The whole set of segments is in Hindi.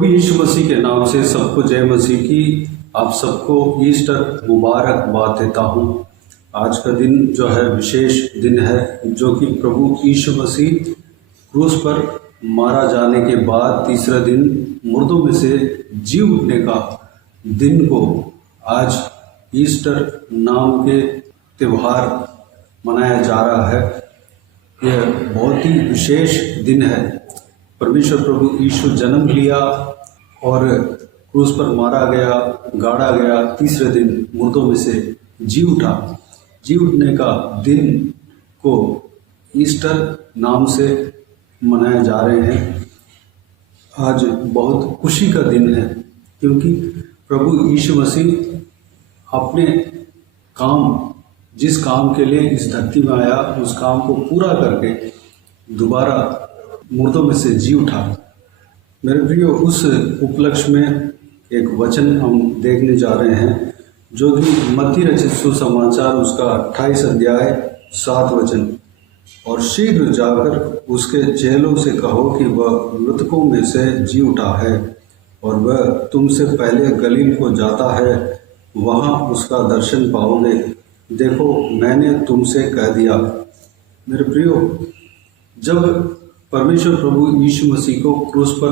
प्रभु यीशु मसीह के नाम से सबको जय मसीह की। आप सबको ईस्टर मुबारकबाद देता हूँ। आज का दिन जो है विशेष दिन है, जो कि प्रभु यीशु मसीह क्रूस पर मारा जाने के बाद तीसरा दिन मुर्दों में से जी उठने का दिन को आज ईस्टर नाम के त्यौहार मनाया जा रहा है। यह बहुत ही विशेष दिन है। परमेश्वर प्रभु यीशु जन्म लिया और क्रूस पर मारा गया, गाड़ा गया, तीसरे दिन मुर्दों में से जी उठा। जी उठने का दिन को ईस्टर नाम से मनाए जा रहे हैं। आज बहुत खुशी का दिन है, क्योंकि प्रभु यीशु मसीह अपने जिस काम के लिए इस धरती में आया, उस काम को पूरा करके दोबारा मुर्दों में से जी उठा। मेरे प्रियो, उस उपलक्ष्य में एक वचन हम देखने जा रहे हैं, जो कि मत्ती रचित सुसमाचार उसका 28 अध्याय 7 वचन। और शीघ्र जाकर उसके चेलों से कहो कि वह मृतकों में से जी उठा है, और वह तुमसे पहले गलील को जाता है, वहाँ उसका दर्शन पाओगे। देखो, मैंने तुमसे कह दिया। मेरे प्रियो, जब परमेश्वर प्रभु यीशु मसीह को क्रूस पर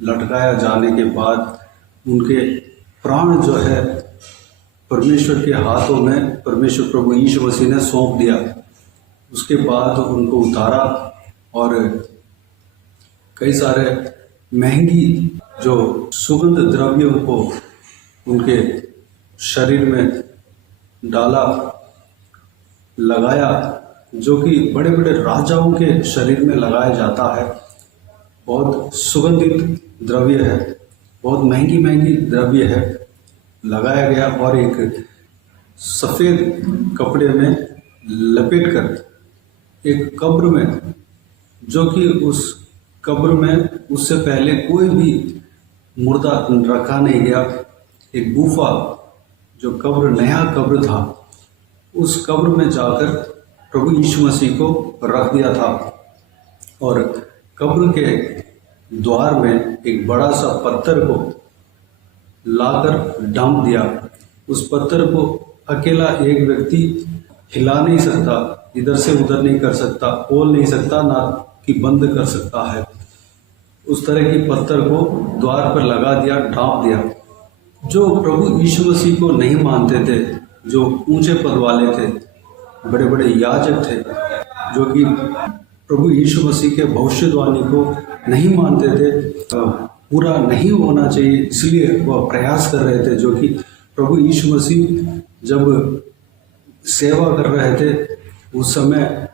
लटकाया जाने के बाद उनके प्राण जो है परमेश्वर के हाथों में परमेश्वर प्रभु यीशु मसीह ने सौंप दिया। उसके बाद उनको उतारा और कई सारे महंगी जो सुगंध द्रव्यों को उनके शरीर में डाला, लगाया, जो कि बड़े बड़े राजाओं के शरीर में लगाया जाता है। बहुत सुगंधित द्रव्य है, बहुत महंगी महंगी द्रव्य है, लगाया गया और एक सफ़ेद कपड़े में लपेटकर एक कब्र में, जो कि उस कब्र में उससे पहले कोई भी मुर्दा रखा नहीं गया, एक गुफा जो कब्र, नया कब्र था, उस कब्र में जाकर प्रभु यीशु मसीह को रख दिया था। और कब्र के द्वार में एक बड़ा सा पत्थर को लाकर डांप दिया। उस पत्थर को अकेला एक व्यक्ति हिला नहीं सकता, इधर से उधर नहीं कर सकता, खोल नहीं सकता, ना कि बंद कर सकता है। उस तरह की पत्थर को द्वार पर लगा दिया, ढांप दिया। जो प्रभु यीशु मसीह को नहीं मानते थे, जो ऊंचे पद वाले थे, बड़े बड़े याजक थे, जो कि प्रभु यीशु मसीह के भविष्यवाणी को नहीं मानते थे, पूरा नहीं होना चाहिए, इसलिए वह प्रयास कर रहे थे। जो कि प्रभु यीशु मसीह जब सेवा कर रहे थे, उस समय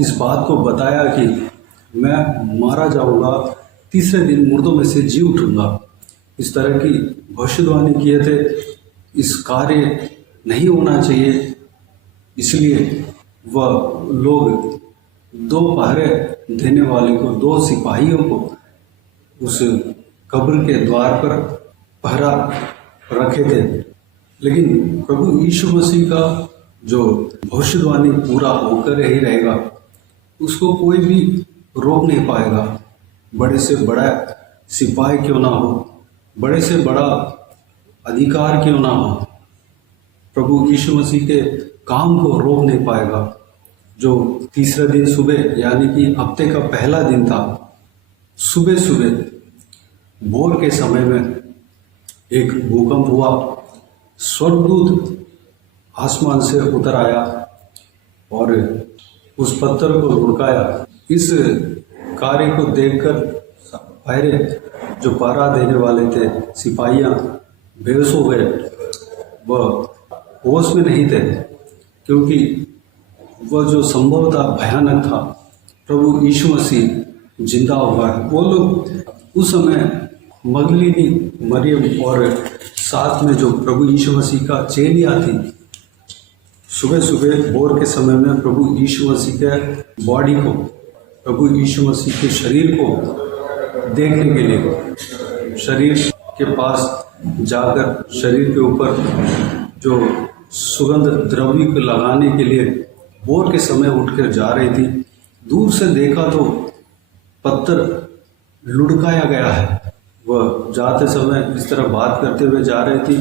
इस बात को बताया कि मैं मारा जाऊंगा, तीसरे दिन मुर्दों में से जी उठूंगा। इस तरह की भविष्यवाणी किए थे। इस कार्य नहीं होना चाहिए, इसलिए वह लोग 2 पहरे देने वाले को, 2 सिपाहियों को उस कब्र के द्वार पर पहरा रखे थे। लेकिन प्रभु यीशु मसीह का जो भविष्यवाणी पूरा होकर ही रहेगा, उसको कोई भी रोक नहीं पाएगा। बड़े से बड़ा सिपाही क्यों ना हो, बड़े से बड़ा अधिकार क्यों ना हो, प्रभु यीशु मसीह के काम को रोक नहीं पाएगा। जो तीसरा दिन सुबह, यानी कि हफ्ते का पहला दिन था, सुबह सुबह भोर के समय में एक भूकंप हुआ। स्वर्गदूत आसमान से उतर आया और उस पत्थर को लुढ़काया। इस कार्य को देखकर पहरे जो पहरा देने वाले थे, सिपाहियाँ बेहोश हो गए। वह होश में नहीं थे, क्योंकि वह जो संभव था भयानक था। प्रभु यीशु मसीह जिंदा हुआ है। वो लोग उस समय मगदलीनी मरियम और साथ में जो प्रभु यीशु मसीह का चेलियाँ थी, सुबह सुबह भोर के समय में प्रभु यीशु मसीह के बॉडी को, प्रभु यीशु मसीह के शरीर को देखने के लिए शरीर के पास जाकर शरीर के ऊपर जो सुगंध द्रव्य को लगाने के लिए भोर के समय उठकर जा रही थी। दूर से देखा तो पत्थर लुढ़काया गया है, वह जाते समय इस तरह बात करते हुए जा रही थी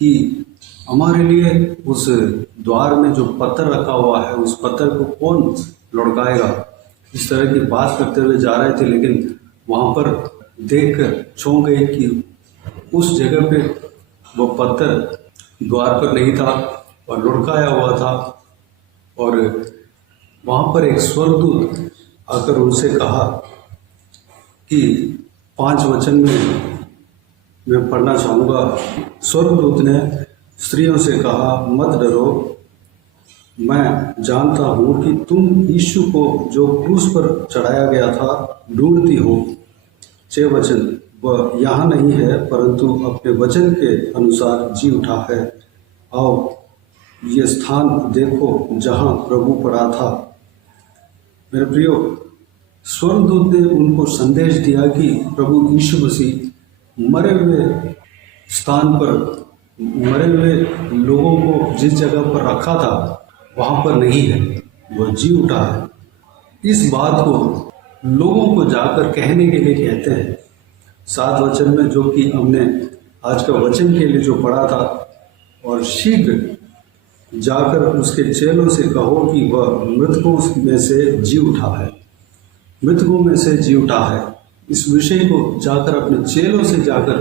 कि हमारे लिए उस द्वार में जो पत्थर रखा हुआ है उस पत्थर को कौन लुढ़काएगा, इस तरह की बात करते हुए जा रहे थे। लेकिन वहाँ पर देखकर चौंक गए कि उस जगह पे वो पत्थर द्वार पर नहीं था और लुढ़काया हुआ था। और वहाँ पर एक स्वर्गदूत आकर उनसे कहा कि 5 वचन में मैं पढ़ना चाहूँगा। स्वर्गदूत ने स्त्रियों से कहा, मत डरो, मैं जानता हूँ कि तुम यीशु को जो क्रूस पर चढ़ाया गया था ढूंढती हो। 6 वचन, वह यहाँ नहीं है परंतु अपने वचन के अनुसार जी उठा है। आओ ये स्थान देखो जहाँ प्रभु पड़ा था। मेरे प्रियो, स्वर्गदूत ने उनको संदेश दिया कि प्रभु यीशु मसीह मरे हुए स्थान पर, मरे हुए लोगों को जिस जगह पर रखा था वहाँ पर नहीं है, वह जी उठा है। इस बात को लोगों को जाकर कहने के लिए कहते हैं। 7 वचन में जो कि हमने आज का वचन के लिए जो पढ़ा था, और शीघ्र जाकर उसके चेलों से कहो कि वह मृतकों में से जी उठा है, मृतकों में से जी उठा है। इस विषय को जाकर अपने चेलों से जाकर,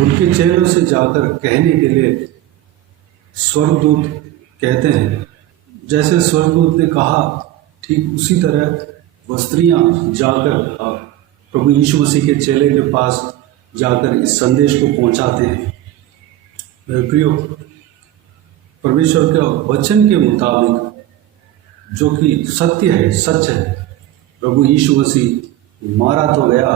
उनके चेलों से जाकर कहने के लिए स्वर्गदूत कहते हैं। जैसे स्वर्गदूत ने कहा ठीक उसी तरह वह स्त्रियाँ जाकर प्रभु यीशु मसीह के चेले के पास जाकर इस संदेश को पहुंचाते हैं। मेरे प्रियो, परमेश्वर के वचन के मुताबिक जो कि सत्य है, सच है, प्रभु यीशु मसीह मारा तो गया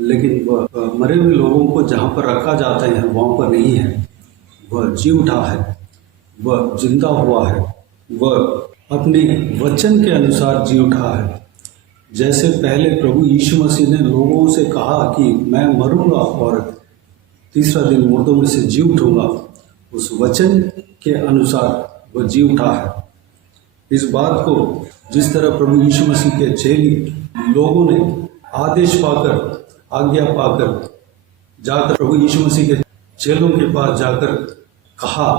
लेकिन वह मरे हुए लोगों को जहाँ पर रखा जाता है वहाँ पर नहीं है, वह जी उठा है, वह जिंदा हुआ है, वह अपने वचन के अनुसार जी उठा है। जैसे पहले प्रभु यीशु मसीह ने लोगों से कहा कि मैं मरूंगा और तीसरा दिन मुर्दों में से जी उठूंगा, उस वचन के अनुसार वह जी उठा है। इस बात को जिस तरह प्रभु यीशु मसीह के चेली लोगों ने आदेश पाकर, आज्ञा पाकर जाकर प्रभु यीशु मसीह के चेलों के पास जाकर कहा,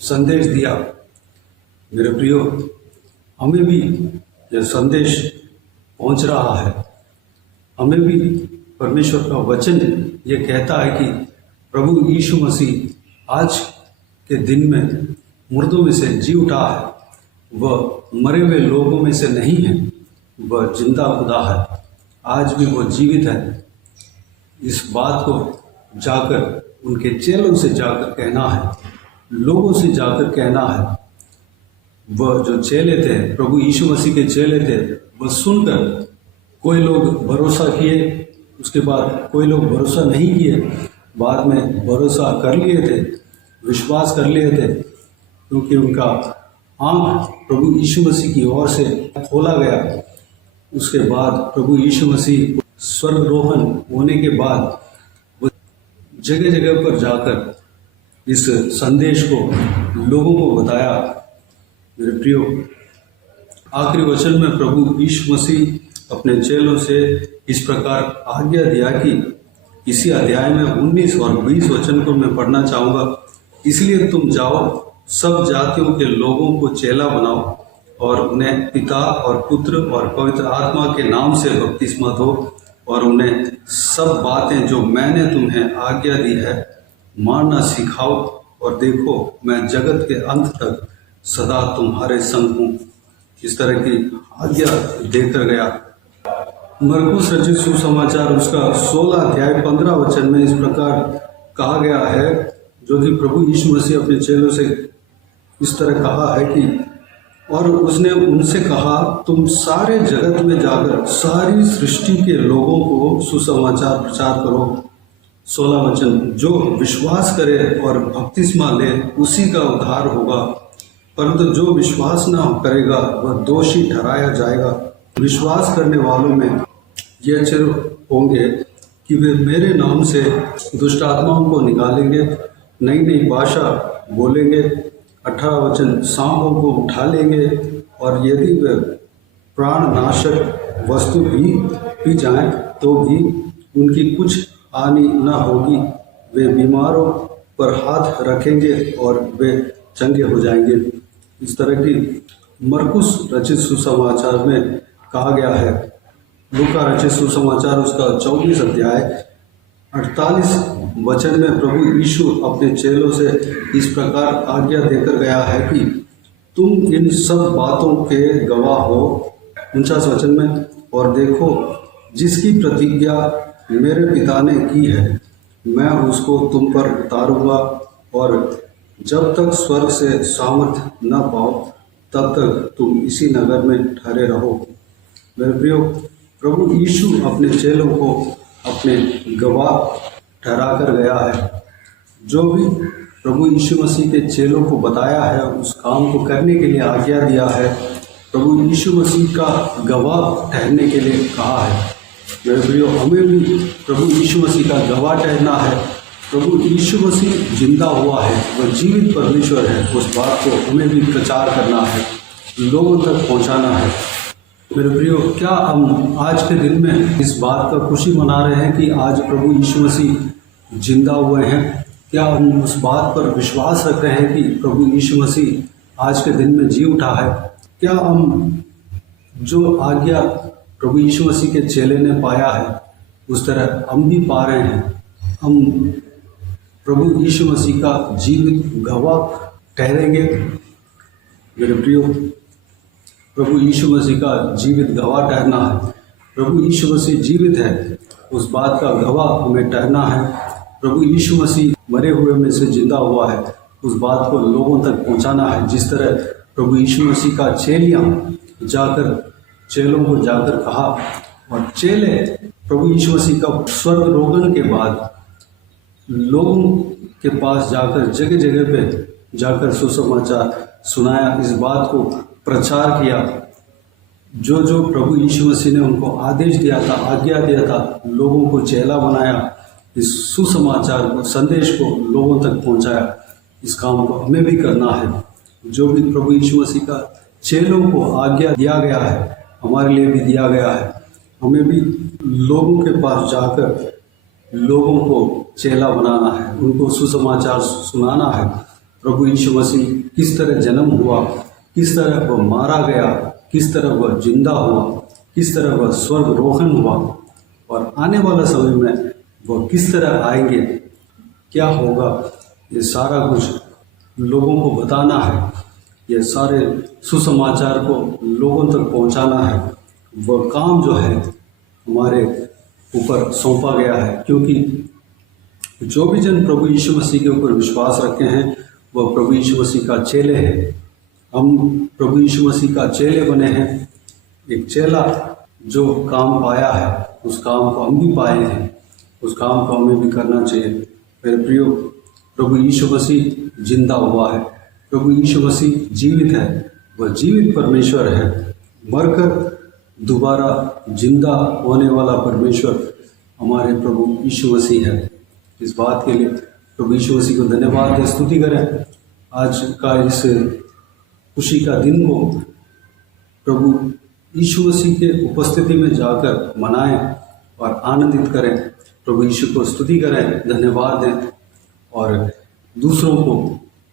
संदेश दिया। मेरे प्रियो, हमें भी यह संदेश पहुंच रहा है। हमें भी परमेश्वर का वचन ये कहता है कि प्रभु यीशु मसीह आज के दिन में मुर्दों में से जी उठा है। वह मरे हुए लोगों में से नहीं है, वह जिंदा खुदा है, आज भी वह जीवित है। इस बात को जाकर उनके चेलों से जाकर कहना है, लोगों से जाकर कहना है। वह जो चेले थे, प्रभु यीशु मसीह के चेले थे, वह सुनकर कोई लोग भरोसा किए, उसके बाद कोई लोग भरोसा नहीं किए, बाद में भरोसा कर लिए थे, विश्वास कर लिए थे, क्योंकि उनका आँख प्रभु यीशु मसीह की ओर से खोला गया। उसके बाद प्रभु यीशु मसीह स्वर्गरोहण होने के बाद वो जगह जगह पर जाकर इस संदेश को लोगों को बताया। मेरे प्रियो, आखिरी वचन में प्रभु यीशु मसीह अपने चेलों से इस प्रकार आज्ञा दिया कि इसी अध्याय में 19 और 20 वचन को मैं पढ़ना चाहूँगा। इसलिए तुम जाओ, सब जातियों के लोगों को चेला बनाओ और उन्हें पिता और पुत्र और पवित्र आत्मा के नाम से बपतिस्मा दो और उन्हें सब बातें जो मैंने तुम्हें आज्ञा दी है मानना सिखाओ, और देखो मैं जगत के अंत तक सदा तुम्हारे संग हूँ। इस तरह की आज्ञा देकर गया। मरकुस रचित सुसमाचार उसका 16 अध्याय 15 वचन में इस प्रकार कहा गया है, जो कि प्रभु यीशु मसीह अपने चेलों से इस तरह कहा है कि और उसने उनसे कहा, तुम सारे जगत में जाकर सारी सृष्टि के लोगों को सुसमाचार प्रचार करो। 16 वचन, जो विश्वास करे और बपतिस्मा ले उसी का उद्धार होगा, परंतु जो विश्वास न करेगा वह दोषी ठहराया जाएगा। विश्वास करने वालों में यह चिन्ह होंगे कि वे मेरे नाम से दुष्ट आत्माओं को निकालेंगे, नई नई भाषा बोलेंगे, 18 वचन, सांपों को उठा लेंगे, और यदि वे प्राणनाशक वस्तु भी पी जाएं तो भी उनकी कुछ हानि न होगी। वे बीमारों पर हाथ रखेंगे और वे चंगे हो जाएंगे। इस तरह की मरकुस रचित सुसमाचार में कहा गया है। लूका रचित सुसमाचार उसका 24 अध्याय 48 वचन में प्रभु यीशु अपने चेलों से इस प्रकार आज्ञा देकर गया है कि तुम इन सब बातों के गवाह हो। 49 वचन में, और देखो जिसकी प्रतिज्ञा मेरे पिता ने की है मैं उसको तुम पर उतारूंगा, और जब तक स्वर्ग से सामर्थ न पाओ तब तक तुम इसी नगर में ठहरे रहो। मेरे प्रियो, प्रभु यीशु अपने चेलों को अपने गवाह ठहरा कर गया है। जो भी प्रभु यीशु मसीह के चेलों को बताया है, उस काम को करने के लिए आज्ञा दिया है, प्रभु यीशु मसीह का गवाह ठहरने के लिए कहा है। मेरे प्रियो, हमें भी प्रभु यीशु मसीह का गवाह ठहरना है। प्रभु यीशु मसीह जिंदा हुआ है, वह जीवित परमेश्वर है। उस बात को हमें भी प्रचार करना है, लोगों तक पहुंचाना है। मेरे प्रियो, क्या हम आज के दिन में इस बात का खुशी मना रहे हैं कि आज प्रभु यीशु मसीह जिंदा हुए हैं? क्या हम उस बात पर विश्वास रख रहे हैं कि प्रभु यीशु मसीह आज के दिन में जी उठा है? क्या हम जो आज्ञा प्रभु यीशु मसीह के चेले ने पाया है उस तरह हम भी पा रहे हैं? हम प्रभु यीशु मसीह का जीवित गवाह ठहरेंगे? मेरे प्रियो, प्रभु यीशु मसीह का जीवित गवाह ठहरना है। प्रभु यीशु मसीह जीवित है, उस बात का गवाह हमें ठहरना है। प्रभु यीशु मसीह मरे हुए में से जिंदा हुआ है, उस बात को लोगों तक पहुंचाना है। जिस तरह प्रभु यीशु मसीह का चेलों को जाकर कहा, और चेले प्रभु यीशु मसीह का स्वर्ग रोगन के बाद लोगों के पास जाकर जगह जगह पे जाकर सुसमाचार सुनाया, इस बात को प्रचार किया। जो जो प्रभु यीशु मसीह ने उनको आदेश दिया था, आज्ञा दिया था, लोगों को चेला बनाया, इस सुसमाचार को, संदेश को लोगों तक पहुंचाया। इस काम को हमें भी करना है। जो भी प्रभु यीशु मसीह का चेलों को आज्ञा दिया गया है, हमारे लिए भी दिया गया है। हमें भी लोगों के पास जाकर लोगों को चेला बनाना है, उनको सुसमाचार सुनाना है। प्रभु यीशु मसीह किस तरह जन्म हुआ, किस तरह वह मारा गया, किस तरह वह जिंदा हुआ, किस तरह वह स्वर्गरोहण हुआ, और आने वाला समय में वह किस तरह आएंगे, क्या होगा, ये सारा कुछ लोगों को बताना है। ये सारे सुसमाचार को लोगों तक पहुंचाना है। वह काम जो है हमारे ऊपर सौंपा गया है, क्योंकि जो भी जन प्रभु यीशु मसीह के ऊपर विश्वास रखते हैं वह प्रभु यीशु मसीह का चेले हैं। हम प्रभु यीशु मसीह का चेले बने हैं। एक चेला जो काम पाया है, उस काम को हम भी पाए हैं, उस काम को हमें भी करना चाहिए। मेरे प्रियो, प्रभु यीशु मसीह जिंदा हुआ है, प्रभु यीशु मसीह जीवित है, वह जीवित परमेश्वर है। मरकर दोबारा जिंदा होने वाला परमेश्वर हमारे प्रभु यीशु मसीह है। इस बात के लिए प्रभु यीशु मसीह को धन्यवाद दें, स्तुति करें। आज का इस खुशी का दिन को प्रभु यीशु मसीह के उपस्थिति में जाकर मनाएं और आनंदित करें। प्रभु यीशु को स्तुति करें, धन्यवाद दें और दूसरों को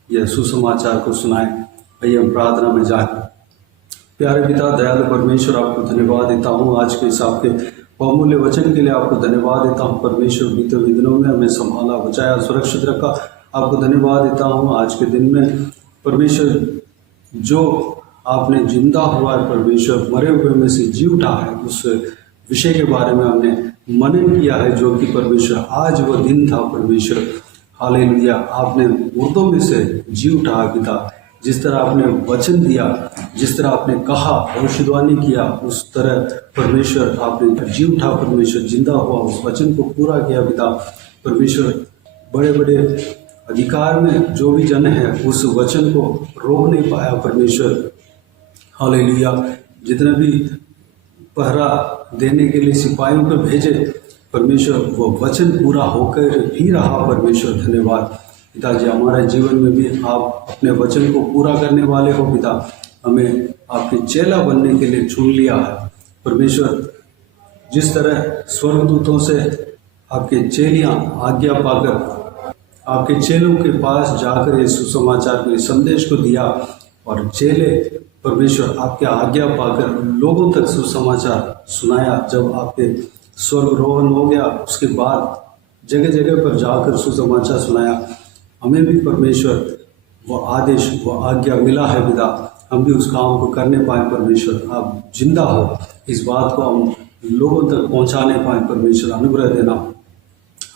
यह सुसमाचार को सुनाएं। आइए हम प्रार्थना में जाएं। प्यारे पिता, दयालु परमेश्वर, आपको धन्यवाद देता हूँ आज के आपके बहुमूल्य वचन के लिए। आपको धन्यवाद देता हूँ परमेश्वर, बीते हुए दिनों में हमें संभाला, बचाया, सुरक्षित रखा। आपको धन्यवाद देता हूँ आज के दिन में परमेश्वर, जो आपने जिंदा हुआ है परमेश्वर, मरे हुए में से जी उठा है, उस विषय के बारे में हमने मनन किया है, जो कि परमेश्वर आज वह दिन था परमेश्वर। हालेलुया, आपने मुर्दों में से जी उठा है पिता। जिस तरह आपने वचन दिया, जिस तरह आपने कहा, भविष्यवाणी किया, उस तरह परमेश्वर आपने जी उठा परमेश्वर, जिंदा हुआ, उस वचन को पूरा किया पिता परमेश्वर। बड़े बड़े अधिकार में जो भी जन है उस वचन को रोक नहीं पाया परमेश्वर। हालेलुया, जितने भी पहरा देने के लिए सिपाहियों को भेजे परमेश्वर, वो वचन पूरा होकर भी रहा परमेश्वर। धन्यवाद पिताजी, हमारे जीवन में भी आप अपने वचन को पूरा करने वाले हो पिता। हमें आपके चेला बनने के लिए चुन लिया है परमेश्वर। जिस तरह स्वर्गदूतों से आपके चेलियां आज्ञा पाकर आपके चेलों के पास जाकर ये सुसमाचार के संदेश को दिया, और चेले परमेश्वर आपके आज्ञा पाकर लोगों तक सुसमाचार सुनाया। जब आपके स्वर्गरोहण हो गया उसके बाद जगह जगह पर जाकर सुसमाचार सुनाया। हमें भी परमेश्वर वो आदेश वो आज्ञा मिला है पिता, हम भी उस काम को करने पाए। परमेश्वर आप जिंदा हो, इस बात को हम लोगों तक पहुंचाने पाए। परमेश्वर अनुग्रह देना,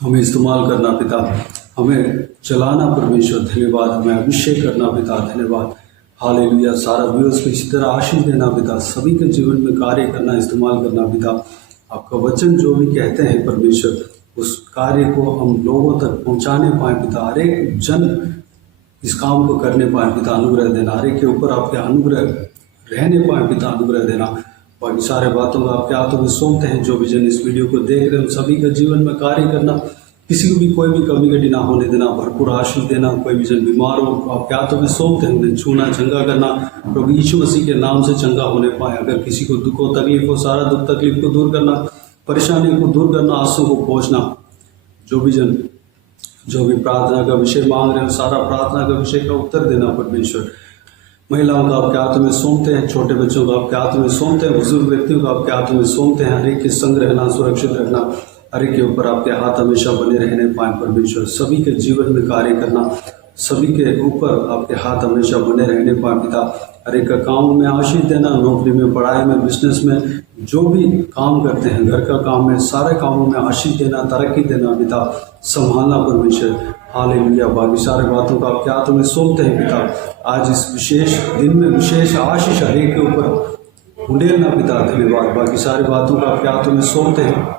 हमें इस्तेमाल करना पिता, हमें चलाना परमेश्वर, धन्यवाद। हमें अभिषेक करना पिता, धन्यवाद। हालेलुया। सारा व्यूअर्स को इसी तरह आशीष देना पिता, सभी के जीवन में कार्य करना, इस्तेमाल करना पिता। आपका वचन जो भी कहते हैं परमेश्वर, उस कार्य को हम लोगों तक पहुंचाने पाए पिता, हर एक जन इस काम को करने पाए पिता, अनुग्रह देना। हर एक के ऊपर आपके अनुग्रह रहने पाए पिता, अनुग्रह देना। बाकी सारे बातों का आपके हाथों में सौंपते हैं। जो भी जन इस वीडियो को देख रहे हैं सभी का जीवन में कार्य करना, किसी को भी कोई भी कमी कटी ना होने देना, भरपूर आशीष देना। कोई भी जन बीमार हो आपके हाथों में सौंपते हैं, उन्हें छूना, चंगा करना प्रभु यीशु मसीह के नाम से चंगा होने पाए। अगर किसी को दुख हो, तकलीफ हो, सारा दुख तकलीफ को दूर करना, परेशानी को दूर करना, आंसू को पहुँचना। जो भी जन जो भी प्रार्थना का विषय मांग रहे हैं, सारा प्रार्थना का विषय का उत्तर देना परमेश्वर। महिलाओं को आपके हाथों में सौंपते हैं, छोटे बच्चों को आपके हाथों में सौंपते हैं, बुजुर्ग व्यक्तियों को आपके हाथों में सौंपते हैं। हर एक के संग रहना, सुरक्षित रखना, हर एक के ऊपर आपके हाथ हमेशा बने रहने पाए परमेश्वर। सभी के जीवन में कार्य करना, सभी के ऊपर आपके हाथ हमेशा बने रहने पाए पिता। हर एक का काम में आशीष देना, नौकरी में, पढ़ाई में, बिजनेस में, जो भी काम करते हैं, घर का काम में, सारे कामों में आशीष देना, तरक्की देना पिता, संभालना परमेश्वर। हालेलुया। बाकी सारे बातों को आपके हाथों में सौंपते हैं पिता। आज इस विशेष दिन में विशेष आशीष हर एक के ऊपर उंडेलना पिता, धन्यवाद। बाकी सारी बातों को आपके हाथों में सौंपते हैं।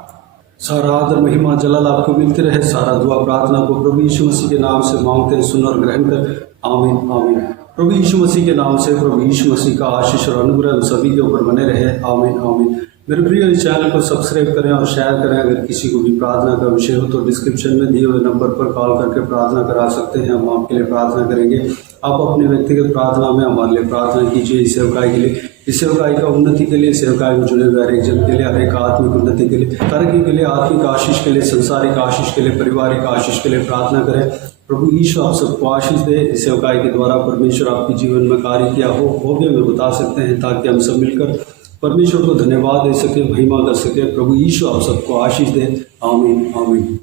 सारा आदर महिमा जलाल आपको मिलते रहे। सारा दुआ प्रार्थना को प्रभु यीशु मसीह के नाम से मांगते हैं, सुन और ग्रहण कर। आमीन आमीन। प्रभु यीशु मसीह के नाम से प्रभु यीशु मसीह का आशीष और अनुग्रह सभी के ऊपर बने रहे। आमीन आमीन। मेरे प्रिय इस चैनल को सब्सक्राइब करें और शेयर करें। अगर किसी को भी प्रार्थना का विषय हो तो डिस्क्रिप्शन में दिए हुए नंबर पर कॉल करके प्रार्थना करा सकते हैं, हम आपके लिए प्रार्थना करेंगे। आप अपने व्यक्तिगत प्रार्थना में हमारे लिए प्रार्थना कीजिए, इस सेवकाई के लिए, इस सेवकाई का उन्नति के लिए, सेवकाई में जुड़े हुए हर एक जन के लिए, हर एक आत्मिक उन्नति के लिए, तरक्की के लिए, आत्मिक आशीष के लिए, संसारिक आशीष के लिए, पारिवारिक आशीष के लिए प्रार्थना करें। प्रभु यीशु आप सबको आशीष दे। इस सेवकाई के द्वारा परमेश्वर आपके जीवन में कार्य किया हो भी हमें बता सकते हैं, ताकि हम सब मिलकर परमेश्वर को धन्यवाद दे सके, महिमा कर सके। प्रभु यीशु आप सबको आशीष दे। आमीन आमीन।